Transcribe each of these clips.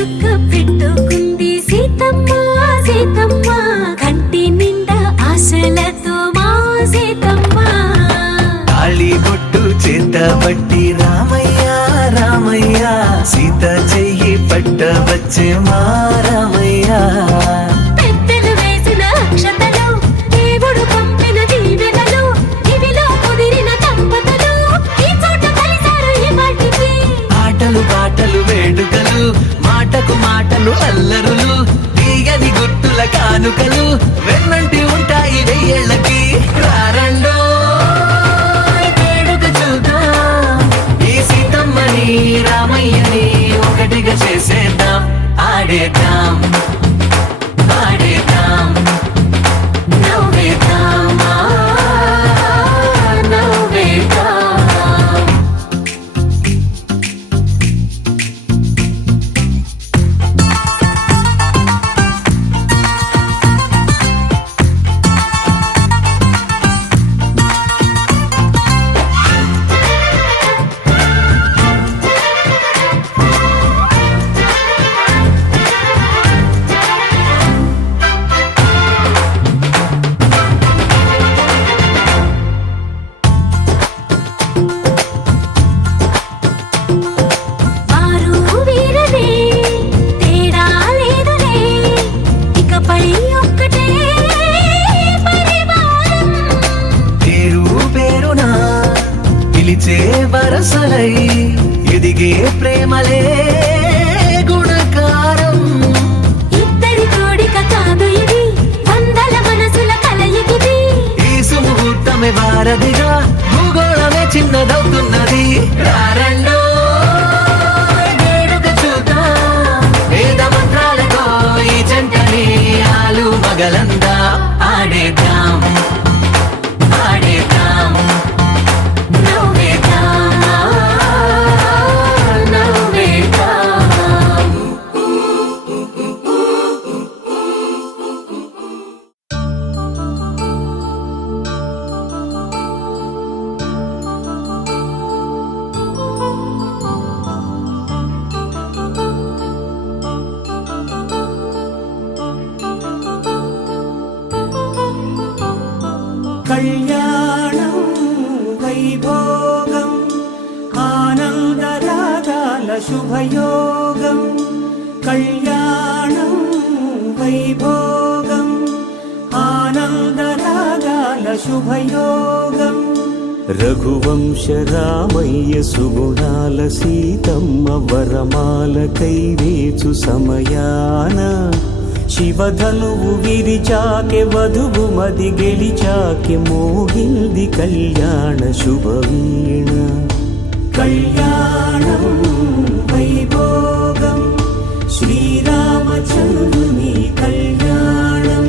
చుక్క పెట్టుకుంది సీతమ్మ సీతమ్మ కంటి నిండా ఆశలతో మా సీతమ్మ తాళి బొట్టు చేతబట్టి రామయ్య రామయ్య సీత చెయ్యి పట్ట వచ్చే మా రామయ్య పెద్దలు వేసిన అక్షతలు దేవుడు పంపిన దీవెనలు ఇవిలో కుదిరిన దంపతులు ఈ చోట కలిసారు ఈ మాటికి ఆటలు పాటలు వేడుకలు మాటకు మాటలు అల్లరులు తీయని గుర్తుల కానుకలు వెన్నంటి ఉంటాయి వెయ్యేళ్ళకి రారండో వేడుక చూద్దాం ఈ సీతమ్మని రామయ్యని ఒకటిగా చేసేద్దాం ఆడేద్దాం ఆడేద్దాం నవ్వేద్దాం నవ్వేద్దాం వారు వీరనే తేడా లేదులే ఇకపై ఒక్కటే పరివారం పేరు పేరున పిలిచే వరసలై ఎదిగే ప్రేమలే గుణకారం ఇద్దరి కోడిక కాదు ఇది వందల మనసుల కలయికిది ఈ సుముహూర్తమే వారధిగా భూగోళమే చిన్నదవుతున్నది రారండో వేడుక చూద్దాం వేద మంత్రాలతో ఈ జంటని ఆలు మగలందా ఆడేద్దాం ఆడేద్దాం నవ్వేద్దాం నవ్వేద్దాం కళ్యాణం వైభోగం ఆనందరాగాల శుభయోగం కళ్యాణం వైభోగం ఆనందరాగాల శుభయోగం రఘువంశ రామయ్య సుగుణాల సీతమ్మ వరమాల కైవేచు సమయాన శివధనువు విరిచాకె వధువు మది గెలిచాకె మోగింది కళ్యాణ శుభవీణ కళ్యాణం వైభోగం శ్రీరామచంద్రుని కళ్యాణం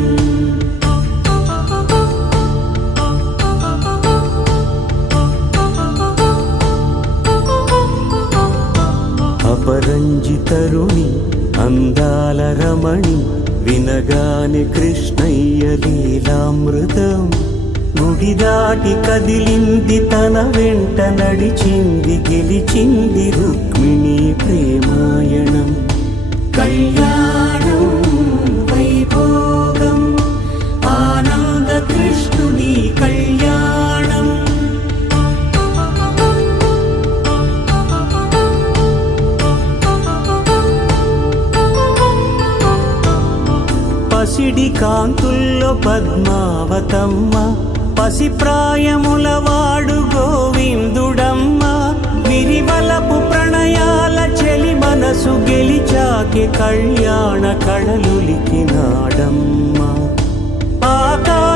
అపరంజి తరుణి అందాల రమణి వినగాని కృష్ణయ్య లీలామృతం గుడి దాటి కదిలింది తన వెంట నడిచింది గెలిచింది రుక్మిణి ప్రేమాయణం కళ్యాణం వైభోగం ఆనంద కృష్ణుని కళ్యాణం పసిడి కాంతుల్లో పద్మావతమ్మ పసిప్రాయముల వాడు గోవిందుడమ్మ విరివలపు ప్రణయాల చెలి మనసు గెలిచాకె కళ్యాణ కళలులికినాడమ్మ ఆకాశరాజునకు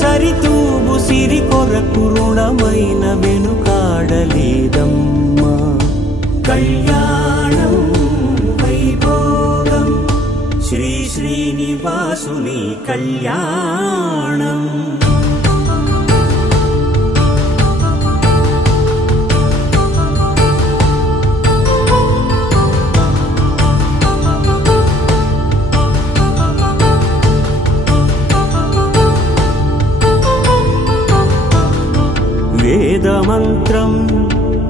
సరితూగు సిరి కొరకు రుణమైన వెనుకాడలేదమ్మా కళ్యాణం వైభోగం శ్రీ శ్రీనివాసుని కళ్యాణం వేదమంత్రం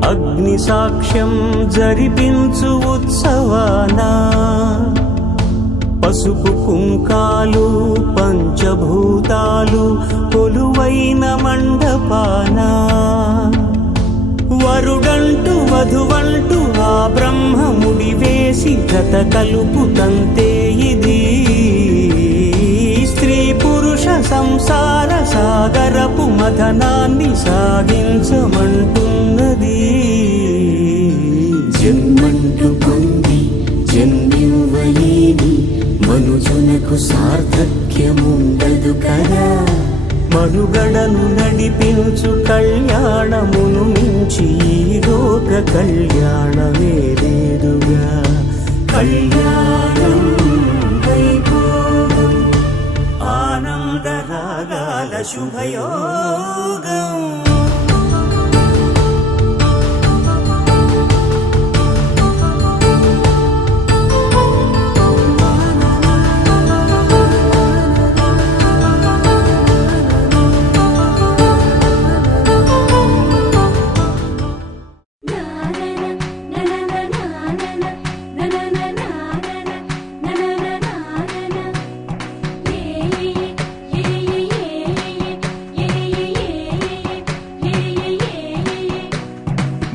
అగ్ని సాక్ష్యం జరిపించు ఉత్సవాన కుంకాలు పంచభూతాలు కొలువైన మండపాన వరుడంటూ వధువంటూ ఆ బ్రహ్మముడి వేసి జత కలుపు తంతే ఇది స్త్రీ పురుష సంసార సాగరపు మథనాన్ని సాగించమంటున్నది. జన్మంటూ పొంది జన్మివ్వలేని మనుజునకు సార్థక్యముండదు కదా. మనుగడను నడిపించు కళ్యాణమును మించి ఈ లోక కళ్యాణమే లేదుగా. కళ్యాణం వైభోగం ఆనందరాగాల శుభయోగం.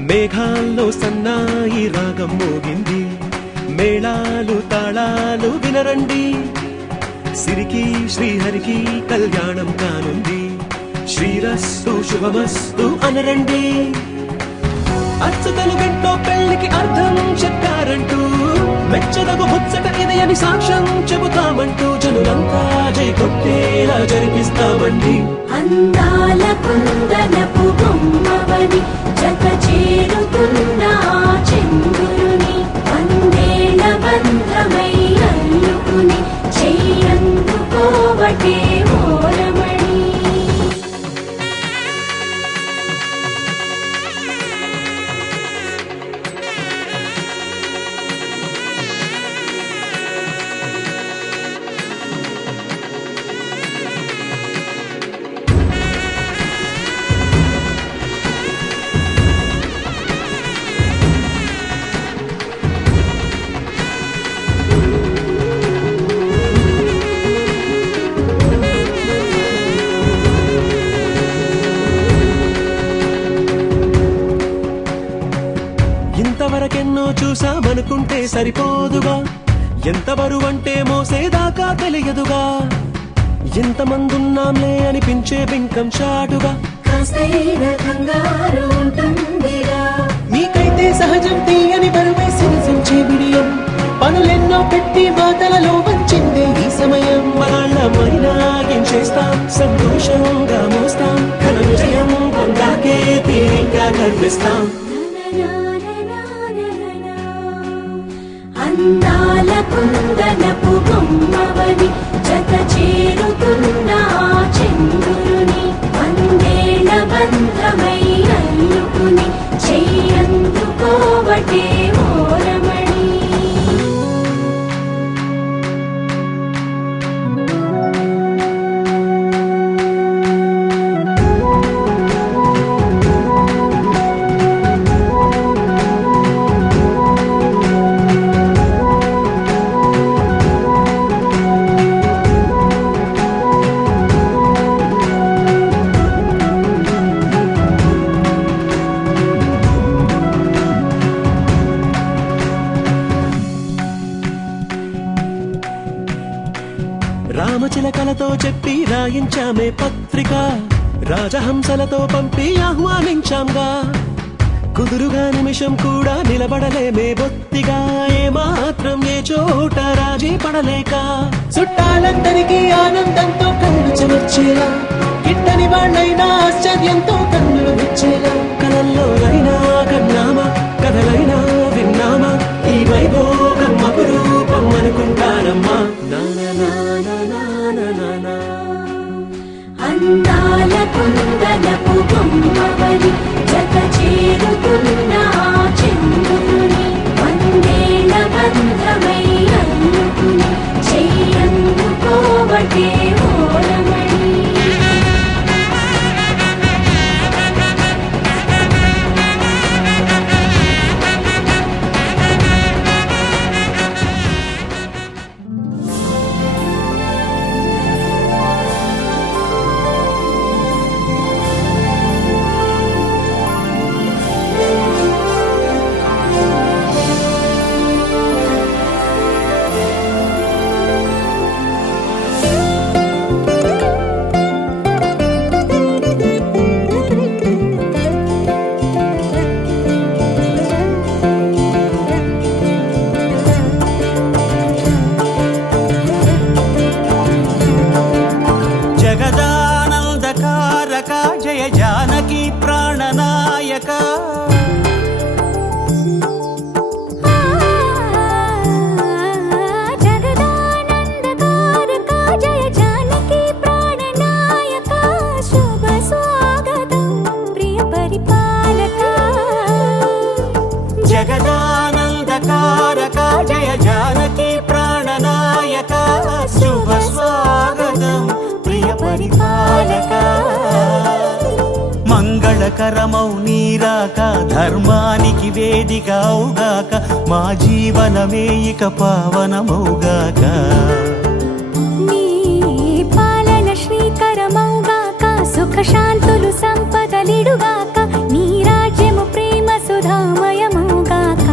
మేఘాల్లో సన్నాయి రాగం మోగింది, మేళాలు తాళాలు వినరండి. సిరికి శ్రీహరికి కళ్యాణం కానుంది, శ్రీరస్తు శుభమస్తు అనరండి. అచ్చతలు గంటో పెళ్లికి అర్థం చెప్పారంటూ మెచ్చదగు ముచ్చట ఇది అని సాక్ష్యం చెబుతామంటూ జనులంతా జై కొట్టేలా జరిపిస్తామండి. అందాల కుందనపు బొమ్మవని జత చేరుతున్న చంద్రుని వందేల బంధమై అల్లుకుని చెయ్యందుకోవటే ఓరమణి. ఇంతవరకెన్నో చూసామనుకుంటే సరిపోదుగా, ఎంత బరువంటే మోసేదాకా తెలియదుగా. ఎంతమందున్నాంలే అనిపించే బింకం చాటుగా కాస్తైన కంగారు ఉంటుందిరా. నీకైతే సహజం తీయని బరువే సిరిసించే బిడియం, పనులెన్నో పెట్టి మాటలలో వంచిందే ఈ సమయం. మనాళ్ళమైనా ఏం చేస్తాం, సంతోషంగా మోస్తాం, ఘన విజయం పొందాకే తీరిగ్గా కనిపిస్తాం. అందాల కుందనపు బొమ్మవని జత చేరుతున్న చంద్రుని వందేల బంధమై అల్లుకుని చెయ్యందుకోవటే ఓరమణి. రామచిలకలతో చెప్పి రాయించామే పత్రిక, రాజహంసలతో పంపి ఆహ్వానించాంగా. కుదురుగా నిమిషం కూడా నిలబడలేమే బొత్తిగా, ఏమాత్రం ఏ చోట రాజీ పడలేక. చుట్టాలందరికీ ఆనందంతో కళ్ళు చెమర్చేలా, గిట్టని వాళ్ళైనా ఆశ్చర్యంతో కన్నులు విచ్చేలా. కలల్లోనైనా కన్నామా, కథలైనా విన్నామా, ఈ వైభోగం అపురూపం అనుకుంటానమ్మా. అందాల కుందనపు బొమ్మవని జత చేరుతున్న చంద్రుని వందేల బంధమై అల్లుకుని చెయ్యందుకోవటే ఓరమణి. మంగళకరమౌ నీరాక ధర్మానికి వేదిక అవుగాక మా జీవనమే ఇక పావనమౌగాక నీ పాలన శ్రీకరమౌగాక సుఖ శాంతులు సంపదలిడుగాక నీ రాజ్యము ప్రేమ సుధామయమౌగాక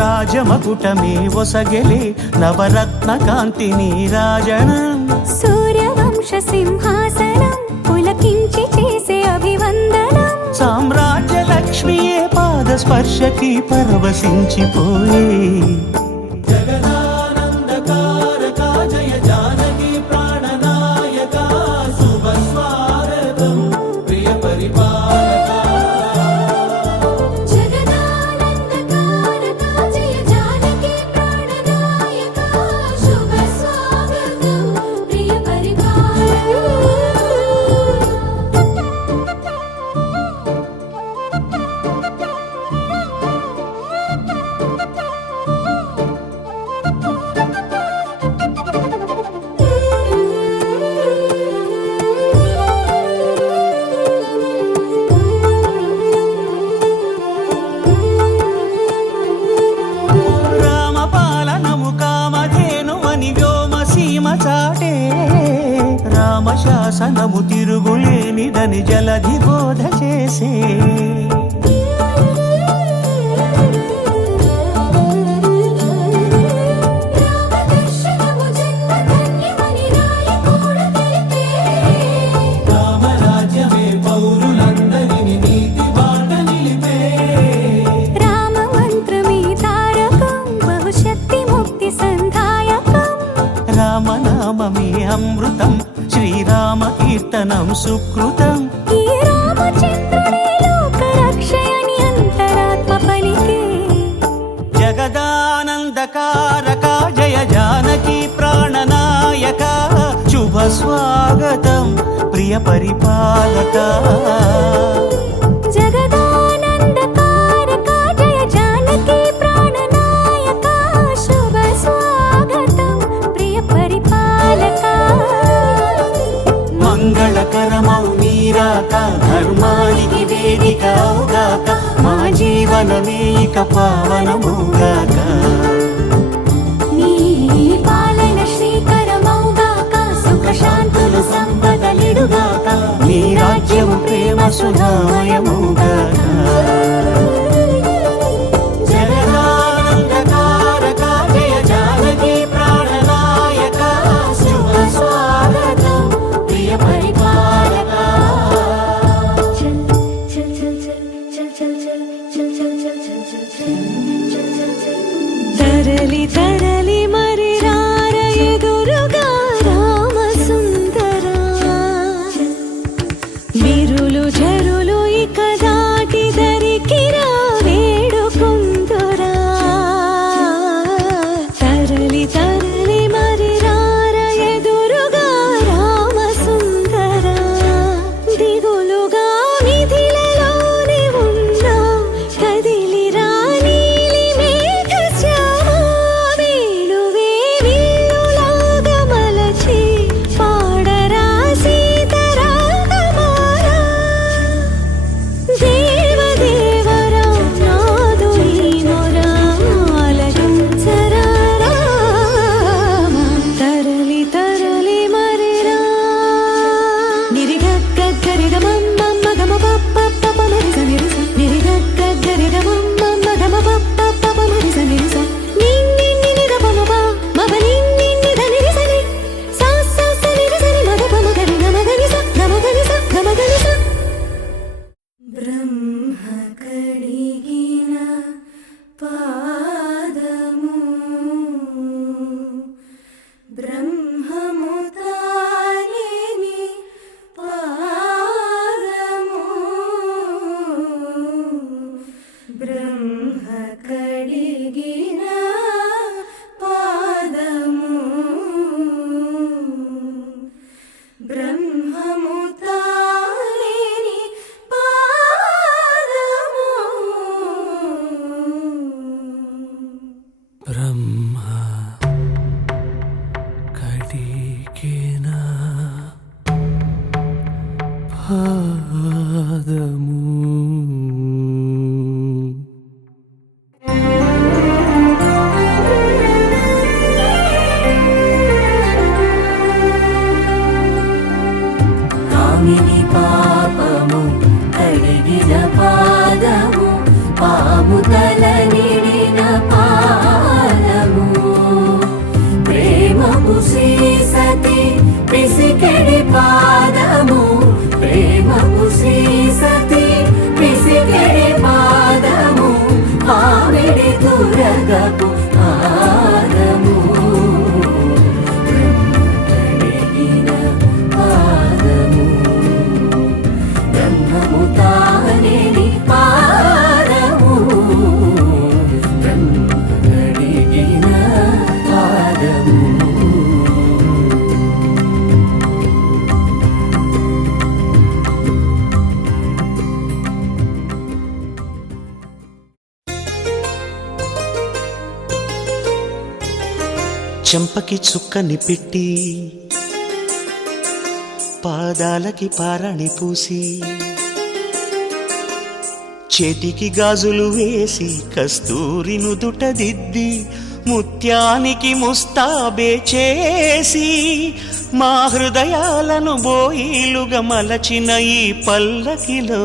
రాజమకుటమే ఒసగెలే నవరత్న కాంతి నీరాజనం సూర్యవంశ సింహాసనం పులకించి చేసే అభివందనం సామ్రాజ్య లక్ష్మియే పాద స్పర్శకి పరవశించిపోయే జగదానందకారక జయ జానకి ప్రాణనాయక శుభ స్వాగతం ప్రియ పరిపాలక రామశాసనము తిరుగులేనిదని జలధి బోధ చేసే రామరాజ్యమే పౌరులందరిని నీతి బాట నిలిపే రామ మంత్రమే తారకం బహుశక్తి ముక్తి సంధాయకం రామనామమే అమృతం శ్రీరామ కీర్తనం సుకృతం ఈ రామచంద్రుడే లోక రక్షయని అంతరాత్మ పలికే జగదానందకారక జయ జానకి ప్రాణనాయక శుభ స్వాగతం ప్రియ పరిపాలక జగదానందకారక జయ జానకి ప్రాణనాయక శుభ స్వాగతం ప్రియ పరిపాలక మంగళకరమౌ నీరాక ధర్మానికి వేదిక అవుగాక మా జీవనమే ఇక పావనమౌగాక నీ పాలన శ్రీకరమౌగాక సుఖ శాంతులు సంపదలిడుగాక నీ రాజ్యము ప్రేమ సుధామయమౌగాక జగదానందకారక జయ జానకి ప్రాణనాయక శుభ స్వాగతం ప్రియ పరిపాలక తరలి తరలి మరి రార ఎదురుగా రామ సుందరా విరులు జరులు ఇక దాటి దరికి రా వేడుకుందురా తరలి తరలి మరి రార ఎదురుగా రామ సుందరా దిగులుగా మిథిలలోనే ఉన్నా కదిలి రా నీలి మేఘ శ్యామ వేణు నిడిన పాదము ప్రేమపు శ్రీ సతి పిసికెడి పాదము ప్రేమపు శ్రీ సతి పిసికెడి పాదము ఆవిడి దురగపు పాదము బ్రహ్మకడిగిన పాదము బ్రహ్మము తానేని పాదము బ్రహ్మకడిగిన పాదము చెంపకి చుక్కని పెట్టి పాదాలకి పారాణి పూసి చేతికి గాజులు వేసి కస్తూరి నుదుట దిద్ది ముత్యానికి ముస్తాబే చేసి మా హృదయాలను బోయిలుగా మలచిన ఈ పల్లకిలో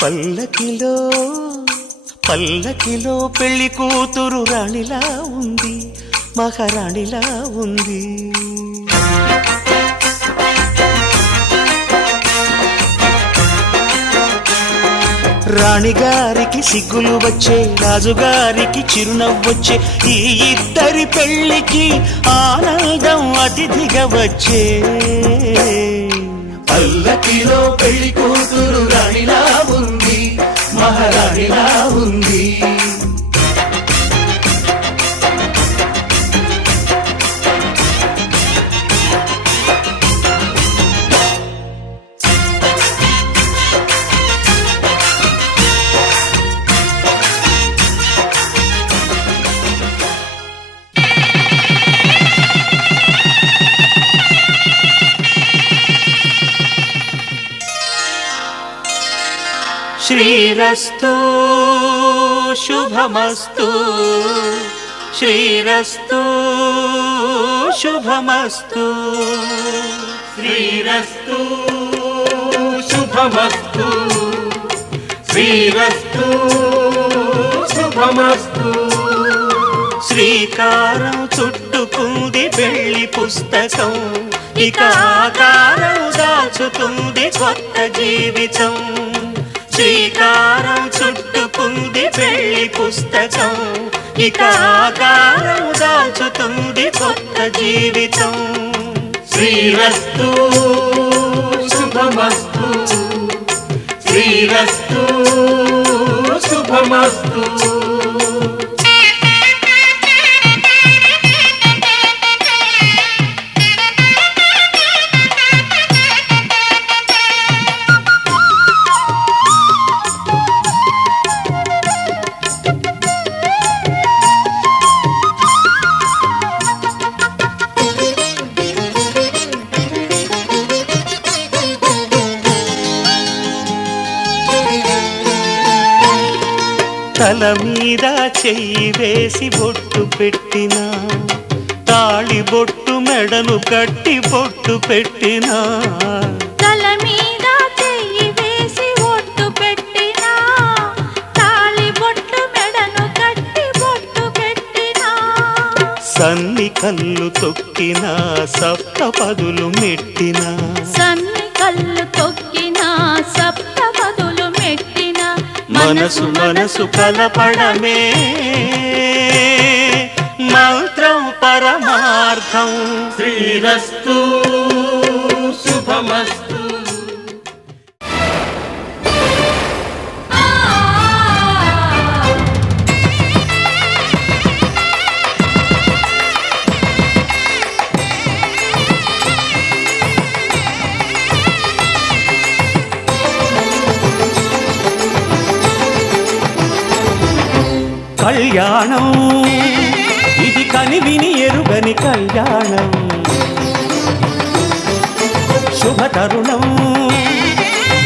పల్లకిలో పల్లకిలో పెళ్లి కూతురు రాణిలా ఉంది మహారాణిలా ఉంది రాణిగారికి సిగ్గులు వచ్చే రాజుగారికి చిరునవ్వొచ్చే ఈ ఇద్దరి పెళ్లికి ఆనందం అతిథిగా వచ్చే పల్లకిలో పెళ్లి కూతురు రాణిలా ఉంది మహారాణిలా ఉంది శ్రీరస్తు శుభమస్తు శ్రీరస్తు శుభమస్తు శ్రీరస్తు శుభమస్తు శ్రీరస్తు శుభమస్తు శ్రీకారం చుట్టుకుంది పెళ్లి పుస్తకం ఇక ఆకారం దాచుతుంది కొత్త జీవితం శ్రీకారం చుట్టుకుంది పెళ్లి పుస్తకం ఇక ఆకారం దాచుతుంది కొత్త జీవితం శ్రీరస్తు శుభమస్తు శ్రీరస్తు శుభమస్తు తల మీద చెయ్యి వేసి బొట్టు పెట్టినా తాళి బొట్టు మెడను కట్టి బొట్టు పెట్టినా తల మీద చెయ్యి వేసి బొట్టు పెట్టినా తాళి బొట్టు మెడను కట్టి బొట్టు పెట్టినా సన్ని కళ్ళు తొక్కినా సప్త పదులు మెట్టినా సన్ని కళ్ళు తొక్కినా సప్త పదులు మెట్టినా మనసు మనసు కలపడమే మంత్రం పరమార్థం శ్రీరస్తు శుభమస్తు కళ్యాణం ఇది కనివిని ఎరుగని కళ్యాణం శుభతరుణం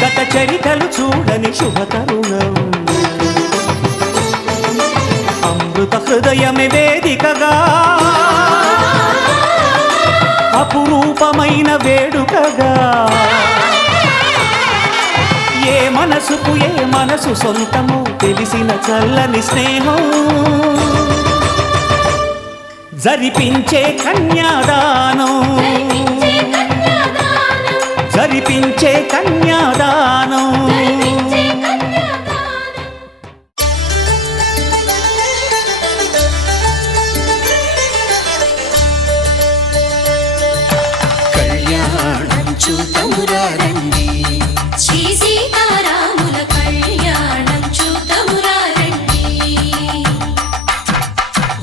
గత చరితలు చూడని శుభతరుణం అమృత హృదయమే వేదికగా అపురూపమైన వేడుకగా ఏ మనసుకు ఏ మనసు సొంతమో తెలిసిన చల్లని స్నేహం జరిపించే కన్యాదానం జరిపించే కన్యాదానం కళ్యాణం చూతమురా రండి శ్రీ సీతారాముల కళ్యాణం చూతమురా రండి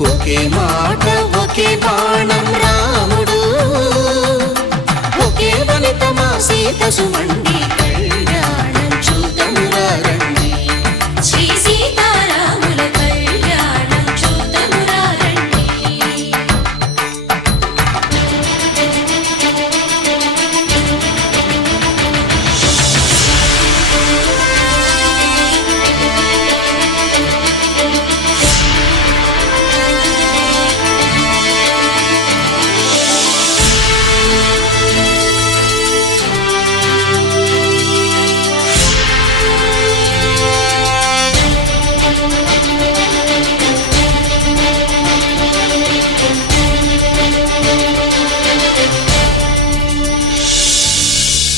ఒకే మాట ఒకే బాణం రాముడు ఒకే వనితమా సీత సుమండి కళ్యాణం చూతమురా రండి శ్రీ సీతారాముల కళ్యాణం చూతమురా రండి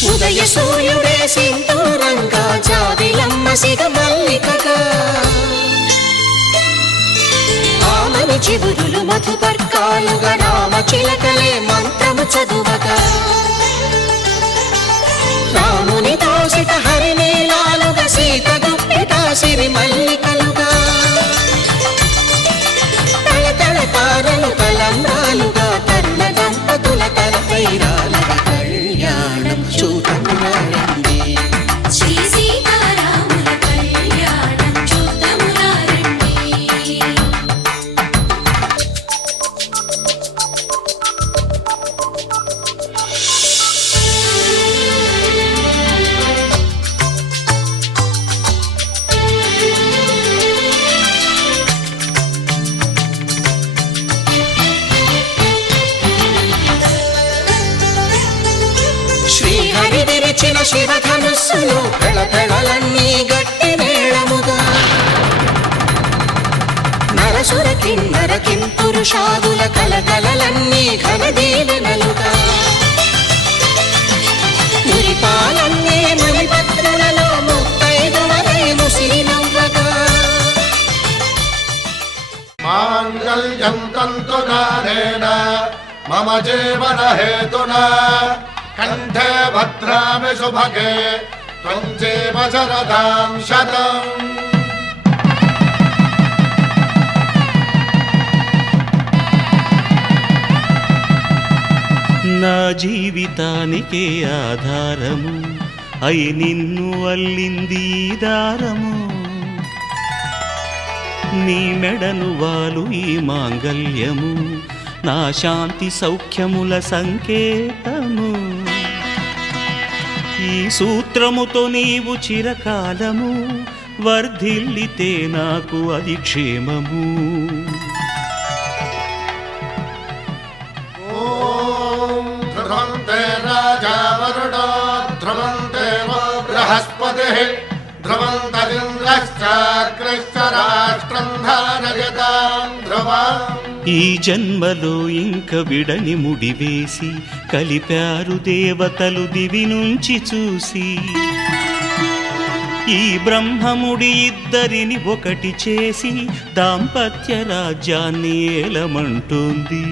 ఉదయ సూర్యుడే సింధూరంగా జాబిలమ్మ సిగ మల్లికగా ఆమని చివురులు మధుపర్కాలుగా రామ చిలకలే మంత్రము చదువగా రాముని దోసిట హరినీలాలుగా సీత గుప్పిట సిరి మల్లికలుగా తళతళ తారలు తలంబ్రాలుగా తరుణ దంపతుల తలపైరాలుగా కళ్యాణం చూతమురా రండి శ్రీ సీతారాముల కళ్యాణం చూతమురా రండి శ్రీహరి విరిచిన శివధనుస్సులు పెళపెళలన్నీ గట్టి మేళముగా నరసుర కిన్నర కింపురుషాదుల కలకలలన్నీ ఘనదీవెనలుగా మురిపాలన్నీ మునిపత్రులలో ముత్తైదువలై ముసిరినవ్వగా మాంగళ్యం తంతునానేన మమ జీవన హేతునా కంఠే భద్రామి శుభగే త్వం జీవ శరదాం శతం నా జీవితానికే ఆధారము అయి నిన్ను అల్లింది ఈ దారము నీ మెడను వాలు ఈ మాంగల్యము నా శాంతి సౌఖ్యముల సంకేతము ఈ సూత్రముతో నీవు చిరకాలము వర్ధిల్లితే నాకు అది క్షేమము ఓం ధ్రువంతే రాజా వరుణో ధ్రువంతే వో బృహస్పతిః ధ్రువంతరింద్రశ్చాగ్రశ్చ రాష్ట్రం ధారయతాం ధ్రువం ఈ జన్మలో ఇంక విడని ముడివేసి కలిపారు దేవతలు దివి నుంచి చూసి ఈ బ్రహ్మముడి ఇద్దరిని ఒకటి చేసి దాంపత్య రాజ్యాన్ని ఏలమంటోంది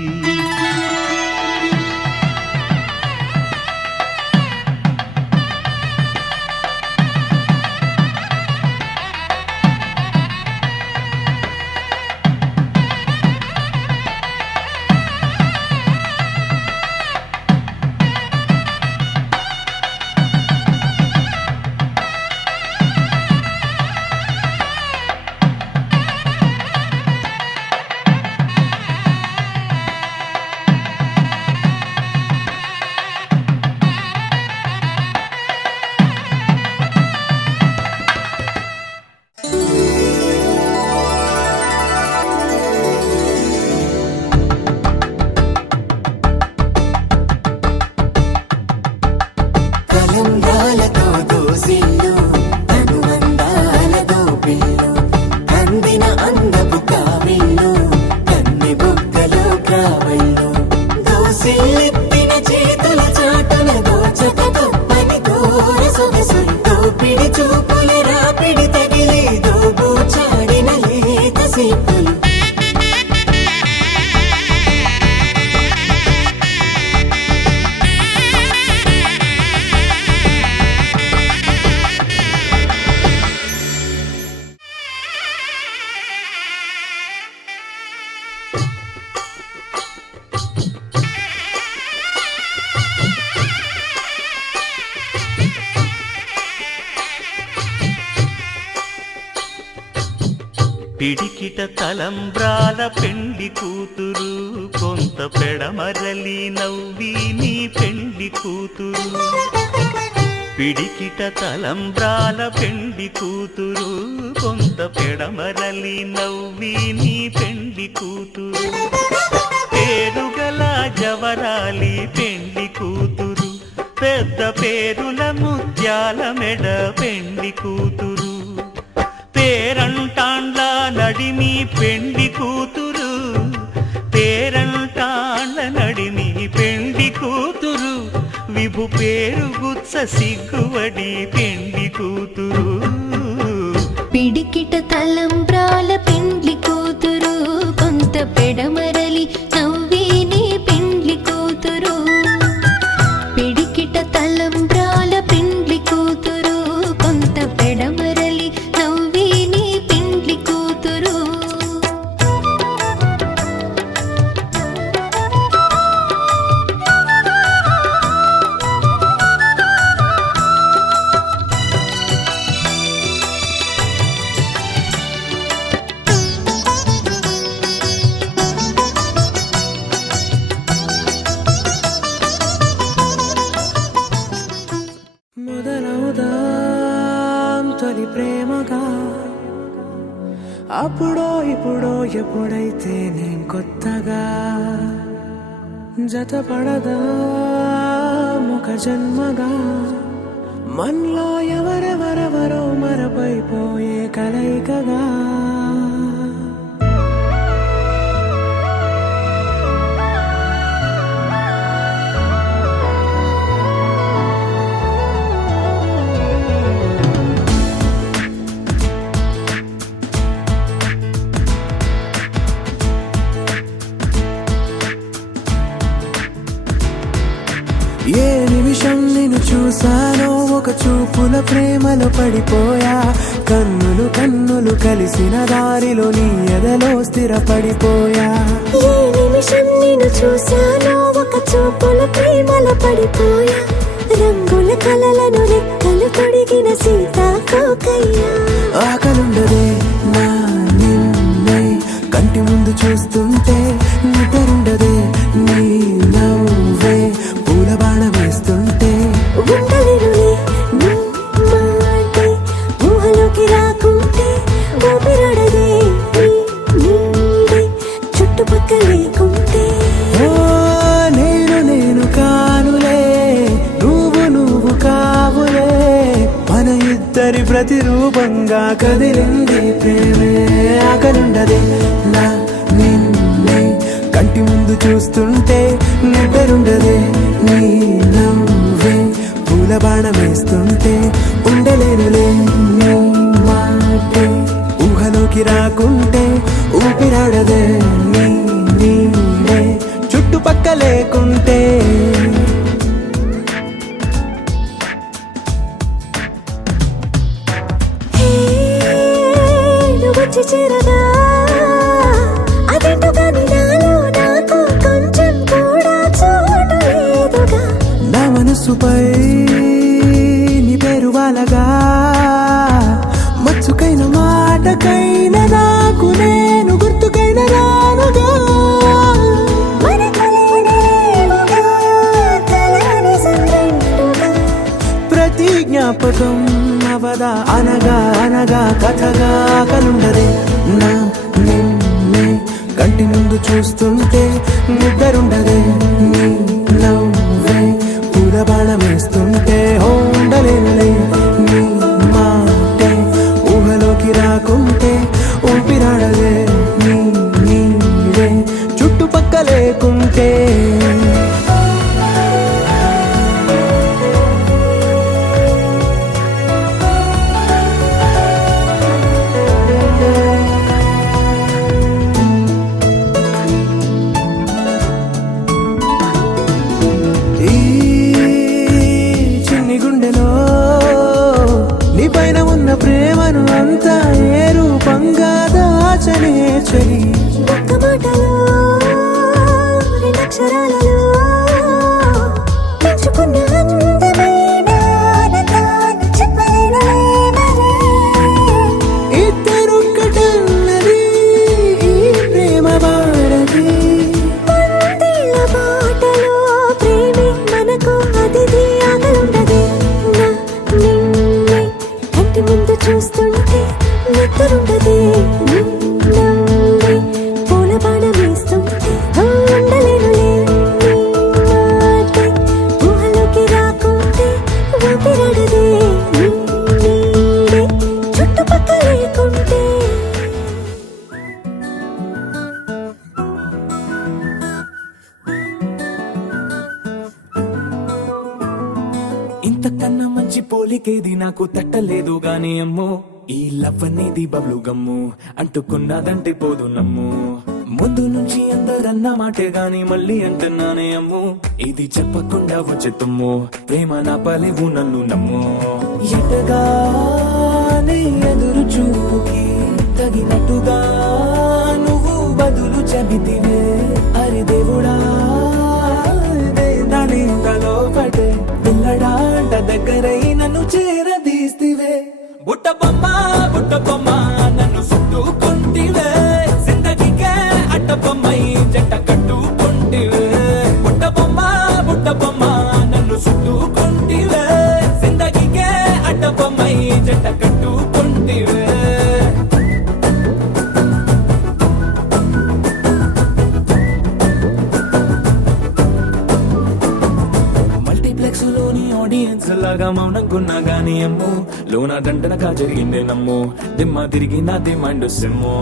పిడికిట తలంబ్రాల పెండ్లి కూతురు కొంత పెడమరలి నవ్వి నీ పెండ్లి కూతురు పిడికిట తలంబ్రాల పెండ్లి కూతురు కొంత పెడమరలి నవ్వి నీ పెండ్లి కూతురు పేరుగల జవరాలి పెండ్లి కూతురు పెద్ద పేరుల ముత్యాల మెడ పెండ్లి కూతురు పేరంటాండ్ల నడిమి పెండ్లి కూతురు పేరంటాండ్ల నడిమి పెండ్లి కూతురు విభు పేరు గుత్స సిగ్గువడి పెండ్లి కూతురు పిడికిట తలంబ్రాల పెండ్లి కూతురు కొంత పెడమరలి నవ్విని పెండ్లి కూతురు పిడికిట తలంబ్రాల పెండ్లి కూతురు కొంత పెడమరలి నవ్విని పెండ్లి కూతురు మొదలవుదాం తొలి ప్రేమగా అప్పుడో ఇప్పుడో ఎప్పుడైతే నేను కొత్తగా జతపడదా ముఖ జన్మగా మనలో ఎవరెవరెవరో మరపైపోయే కలయికగా ఏ నిమిషం నిన్ను చూసానో ఒక చూపుల ప్రేమలో పడిపోయా కన్నులు కన్నులు కలిసిన దారిలో నీ ఎదలో స్థిరపడిపోయా ఏ నిమిషం నిన్ను చూశానో ఒక చూపుల ప్రేమలో పడిపోయా రంగుల కలలను రెక్కలు తొడిగిన సీతాకోకయ్యా ఆకలుండదే నా నిన్నే కంటి ముందు చూస్తుంటే నిద్రుండదే నీ నవ్వే పూల బాణ వేస్తుంటే ఉండలేనులే నీ మాటే ఊహలోకి రాకుంటే ఊపిరాడదే నీ నీడే చుట్టుపక్కల లేకుంటే ఓ నేను కానులే నువ్వు కావులే మన ఇద్దరి ప్రతిరూపంగా కదిలింది ప్రేమే ఆకలుండదే నా నిన్నే కంటి ముందు చూస్తుంటే నిద్రుండదే నీ నవ్వే పూల బాణం వేస్తుంటే ఉండలేనులే నీ మాటే ఊహలోకి రాకుంటే ఊపిరాడదే నీ నీడే చుట్టుపక్క లేకుంటే వచ్చి చేరగా అదేంటో కానీ నాలో నాకు కొంచెం కూడా చోటు లేదుగా నా మనసుపై నీ పేరు వాలగా మచ్చుకైన మాటకైన నాకు నేను గుర్తుకైన రానుగా ప్రతి జ్ఞాపకం అవదా అనగా అనగా కథగా కలుండదే నా నిన్నే కంటి ముందు చూస్తుంటే నిద్రుండదే నీ నవ్వే పూల బాణం వేస్తుంటే ఉండలేనులే నీ మాటే ఊహలోకి రాకుంటే ఊపిరాడదే నీ నీడే చుట్టుపక్క లేకుంటే ప్రేమను అంతా ఏ రూపంగా దాచనే చలి ఒక్క మాటలో రెండక్షరాలలో పెంచుకున్న అందమైన ఆనందాన్ని చెప్పలేనులే మరి. ఇద్దరొక్కటన్నది ఇంతకన్నా మంచి పోలికేది నాకు తట్టలేదు గాని అమ్మో ఈ లవ్ అనేది బబ్లు గమ్ము అంటుకున్నదంటే పోదు నమ్ము ముందు నుంచి అందరన్న మాటే గాని మళ్ళీ అంటున్నానే అమ్ము ఇది చెప్పకుండా వచ్చే తుమ్ము ప్రేమ నా పలేవు నన్ను నమ్ము ఎటగానే ఎదురు చూపుకి తగినట్టుగా నువ్వు బదులు చెబితివే అరే దేవుడా దాని తలో పడే పిల్లడాంట దగ్గరై నన్ను చేరదీస్తివే బుట్ట బొమ్మ నన్ను చుట్టుకుంటివే జిందగీకే అట్ట బొమ్మై జంట కట్టుకుంటివే బుట్ట బొమ్మ నన్ను చుట్టుకుంటివే జిందగీకే అట్ట బొమ్మై జంట కట్టుకుంటివే మల్టీప్లెక్స్ లోని ఆడియన్స్ లాగా మౌనంకున్నా గానీ అమ్ము లోన దండనగా జరిగిందే నమ్ము దిమ్మ తిరిగి నా దిమ్మండు సిమ్ము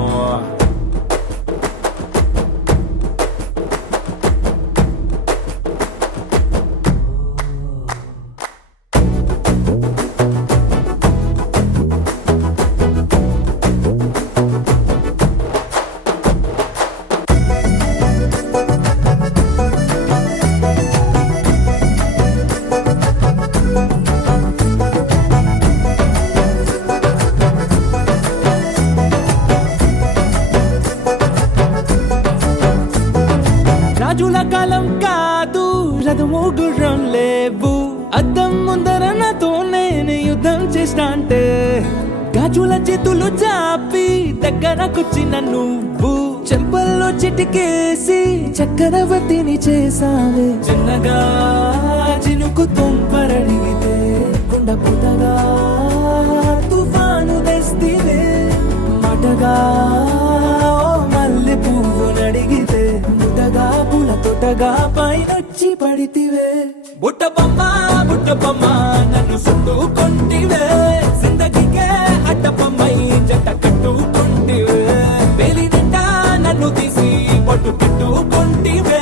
రాజుల కాలం కాదు రథము గుర్రం లేవు అద్దం ముందర నాతో నేను యుద్ధం చేస్తా అంటే గాజుల చేతులు చాపి దగ్గరకొచ్చిన నువ్వు చెంపల్లో చిటికేసి చక్రవర్తిని చేసావే చిన్నగా చినుకు తుంపరడిగితే కుండ పుటగా తుఫాను తెస్తివే మాటగా మల్లె పువ్వు నడిగితే ముటగా పుల తొటగా పైనొచ్చి పడితివే బుట్ట బొమ్మ నన్ను చుట్టుకుంటివే జిందగీకే అడ్డ బొమ్మై జంట కట్టుకుంటివే వేలి నిండా నన్ను తీసి పట్టు పెట్టుకుంటివే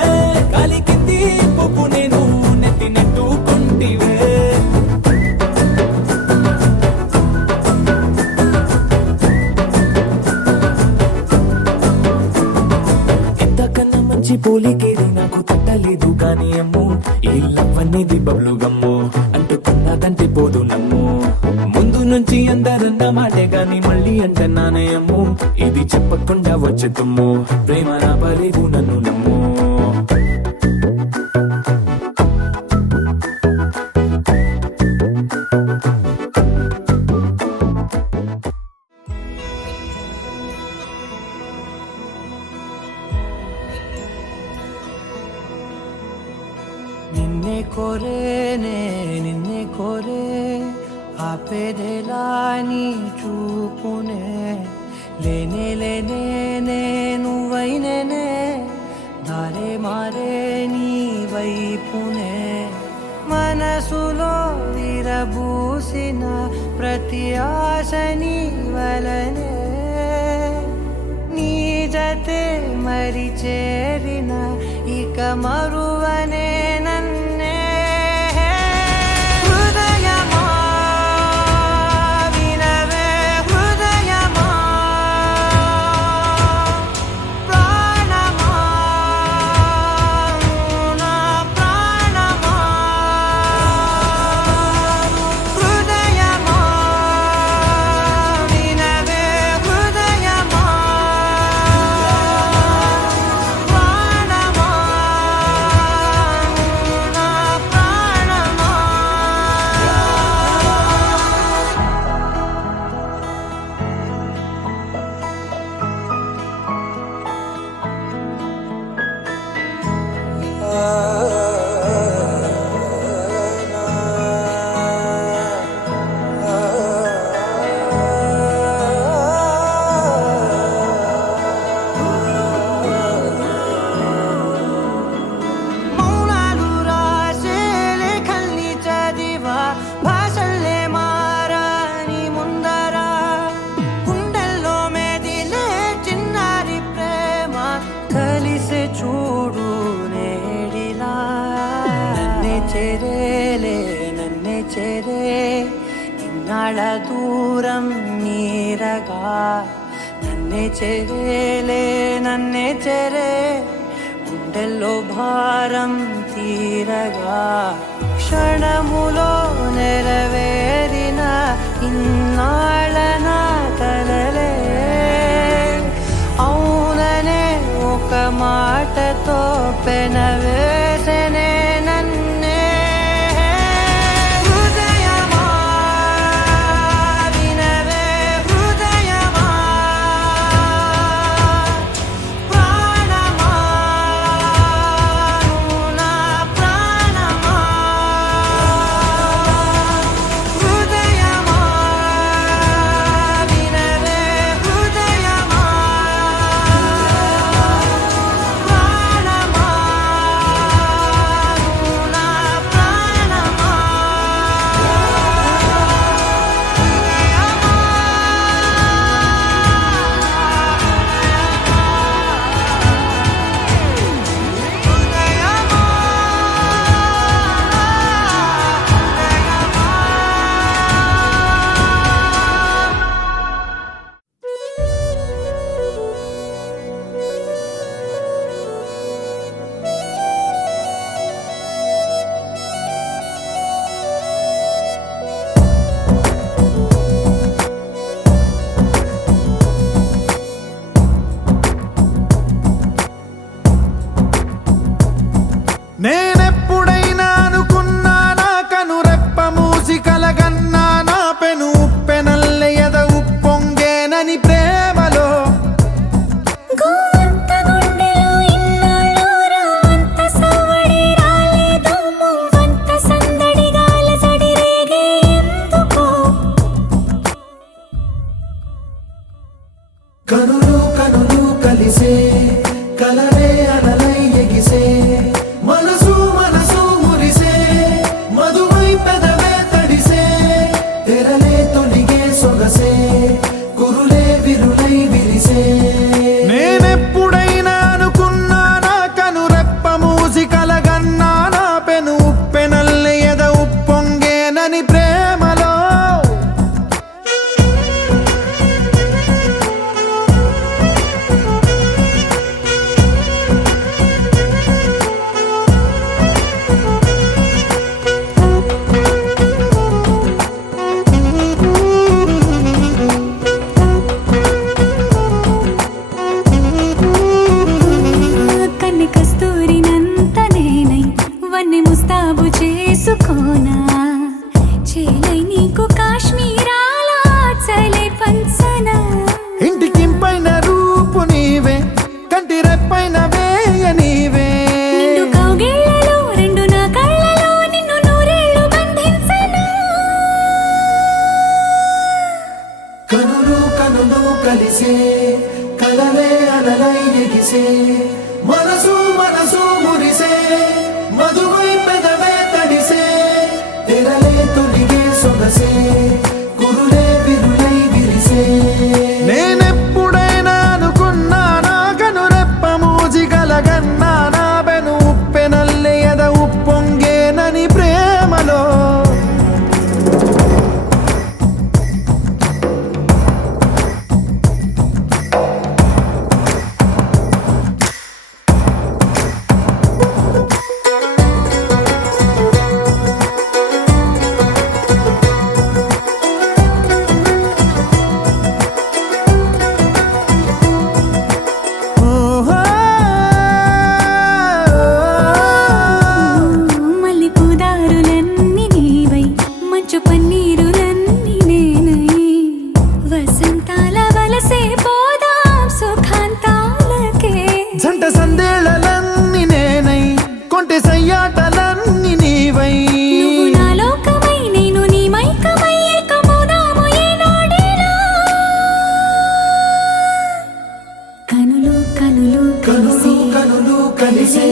కాలి కింది పువ్వు నేను నెత్తినట్టుకుంటివే పోలికేది నాకు తట్టలేదు గాని అమ్ము ఈ లవ్ అనేది బబ్లు గమ్ము అంటుకున్నదంటే పోదు నమ్ము ముందు నుంచి అందరన్న మాటే గాని మళ్ళీ అంటున్నానే అమ్ము ఇది చెప్పకుండా వచ్చే తుమ్ము ప్రేమ నా పలేవు నన్ను నమ్ము నిన్నే కోరే ఆపేదేలాని చూపునే లేనే నువ్వైనే దారే మారే నీ వైపునే మనసులో విరబూసిన ప్రతి ఆశ నీ వలనే నీ జతే మరి చేరిన ఇక మరువనే నన్నే హృదయమా వినవే హృదయమా ప్రాణమా నా ప్రాణమా హృదయమా వినవే హృదయమా ప్రాణమా నా ప్రాణమా మౌనాలు రాసే లేఖల్ని చదివా భాషల్లే మారాని ముందరా గుండెల్లో మెదిలే చిన్నారి ప్రేమ కలిసే చూడు నేడిలా నన్నే చేరే ఇన్నాళ్ళ దూరం నీరగా నన్నే చేరేలే నన్నే చేరే గుండెల్లో భారం తీరగా క్షణములో నెరవేరిన ఇన్నాళ్ళ నా కలలే అవుననే ఒక మాటతో పెనవేసనే నన్నే హృదయమా వినవే హృదయమా ప్రాణమా నువ్వు నా ప్రాణమా హృదయమా వినవే హృదయమా ప్రాణమా నువ్వు నా ప్రాణమా నేనెప్పుడైనా అనుకున్నా నా కనురెప్ప మూసి కలగన్నా నా పెను ఉప్పెనల్లె ఎద ఉప్పొంగేనని ప్రేమలో గోంత గుండెలో ఇన్నాళ్ళు రామంత సవ్వడి రాలేదు మువ్వంత సందడిగా అలజడి రేగే ఎందుకో కనులు కనులు కలిసే కలరే అలలై ఎగిసే మనసు మనసు మురిసే మధువై పెదవే తడిసే తెరలే తొలిగే సొగసే కురులే విరులై విరిసే నేనెప్పుడైనా అనుకున్నా నా కనురెప్ప మూసి కలగన్నా నా పెను ఉప్పెనల్లె ఎద ఉప్పొంగేనని ప్రేమలో కన్ని కస్తూరినంత నేనై వన్నె ముస్తాబు చేసుకోనా చేలై నీకు కాశ్మీరాల చలై పంచనా ఇంటికింపైన రూపు నీవే కంటి రెప్పైన వేయ నీవే నిండు కౌగిళ్ళలో రెండు నా కళ్ళలో నిన్ను నూరేళ్ళు బంధించనా కనులు కనులు కలిసే కలలే అలలై ఎగిసే మనసు మనసు మురిసే మధువై పెదవే తడిసే తెరలే తొలిగే సొగసే కురులే విరులై విరిసే నేనెప్పుడైనా అనుకున్నా నా కనురెప్ప మూసి కలగన్నా నా బెను ఉప్పెనల్లె ఎద ఉప్పొంగేనని ప్రేమలో మల్లెపూదారులన్నీ నీవై మంచు పన్నీరులన్నీ నేనై వసంతాల వలసే పోదాం సుఖాంతాలకే జంట సందేళలన్నీ నేనై కొంటె సయ్యాటలన్నీ నీవై నువ్వు నా లోకమై నేను నీ మైకమై ఏకమౌదాము ఏనాడైనా కనులు కనులు కనులు కనులు కలిసే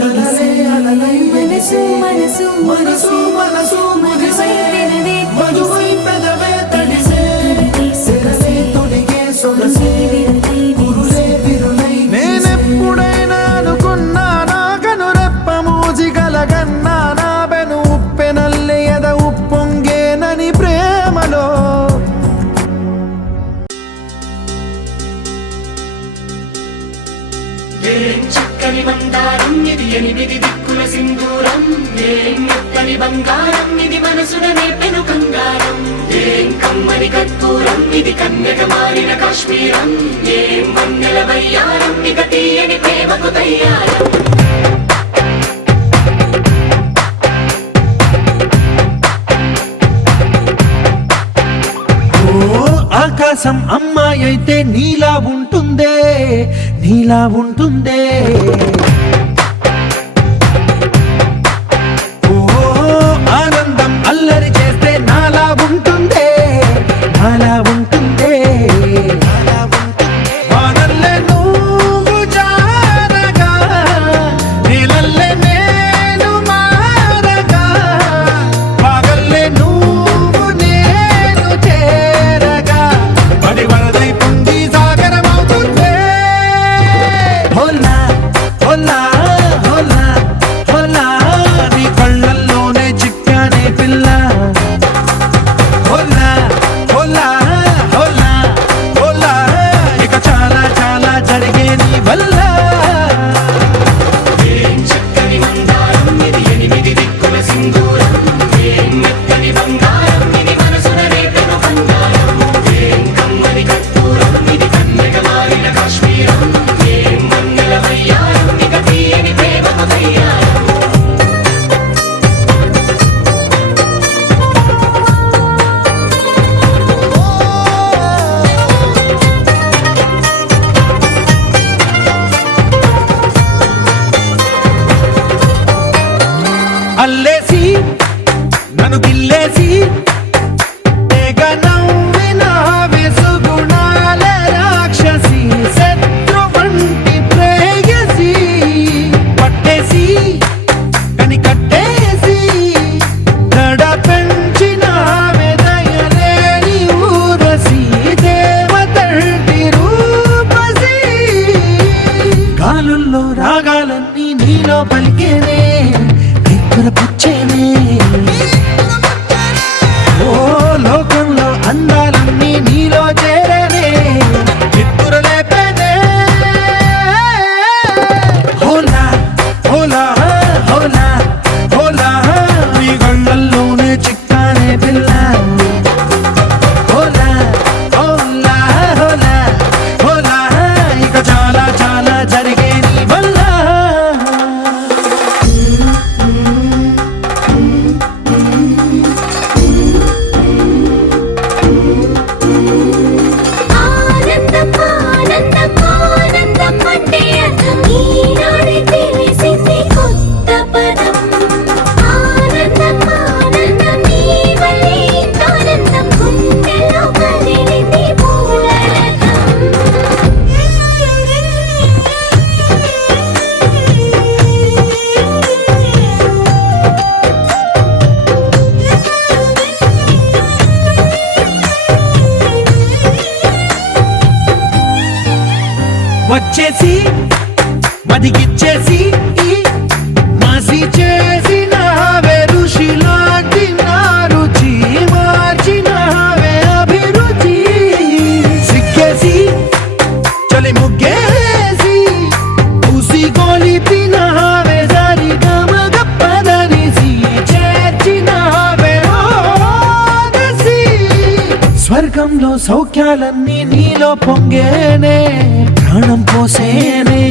కలలే అలలై వెలిసే మనసు మనసు మనసు మురిసే పెదవే మధువై పెదవే తడిసే తెరలే తొలిగే సొగసే కురులే విరులై నేనెప్పుడైనా అనుకున్నా నా కనురెప్ప మూసి కలగన్నా నా బెను ఉప్పెనల్లె ఎద ఏం చక్కని మందారం ఇది ఎనిమిది దిక్కుల సింధూరం ఏం మెత్తని బంగారం ఇది మనసున నేపెను కంగారం ఏం కమ్మని కర్పూరం ఇది కన్యక మారిన కాశ్మీరం ఏం వన్నెల వయ్యారం ఇక తీయని ప్రేమకు తయ్యారం ఆకాశం అమ్మాయి అయితే నీలా ఉంటుందే నీలా ఉంటుందే ఓ ఆనందం అల్లరి చేస్తే నాలా ఉంటుందే నాలా ఉంటుందే వానల్లే నువ్వు జారగా నీలల్లే నేను మారగా పగల్లే నువ్వు నేను చేరగా పడి వరదై పొంగి సాగరమవుతుందే హోలా హోలా హోలా హోలా నీ కళ్ళల్లోనే చిక్కానే పిల్ల హోలా హోలా హోలా హోలా ఇక చాలా చాలా జరిగే నీ వల్ల ఏం చక్కని మందారం ఇది ఎనిమిది దిక్కుల సింధూరం ఏం మెత్తని బంగారం ఇది మనసున రేపెను కంగారం ఏం కమ్మని కర్పూరం ఇది కన్యక మారిన కాశ్మీరం ఏం వన్నెల వయ్యారం ఇక తీయని ప్రేమకు తయ్యారం అల్లేసి నన్ను గిల్లేసి తెగ నవ్విన వెసుగుణాల రాక్షసి శత్రు వంటి ప్రేయసి పట్టేసి కని కట్టేసి దడ పెంచిన దయలేని ఊరసి దేవతంటి రూపసి గాలుల్లో రాగాలన్నీ నీలో పలికేనే పుచ్చేనే ఓ లోకంలో అందాలన్నీ నీలో చేరనే చిత్తుర లేపేనే హోలా హోలా హోలా హోలా నీ గళ్ళల్లోనే చిక్కానే పిల్ల హోలా హోలా హోలా హోలా ఇక చాలా చాలా జరిగే నీ వల్ల ఆనందం ఆనందం ఆనందం అంటే అర్థం ఈనాడే తెలిసింది కొత్త పదం ఆనందం ఆనందం నీ వల్లే ఇంత ఆనందం గుండెలో కదిలింది వచ్చేసి మదిగిచ్చేసి మాసి చేసిన ఋషిలాంటి నా రుచి మార్చినవే అభిరుచి సిగ్గేసి చలి ముగ్గేసి ఉసి గోలిపినవే సరి గమగ పదనిసి చేర్చినవే ఓదసి స్వర్గంలో సౌఖ్యాలన్నీ నీలో పొంగేనే ప్రాణం పోసేనే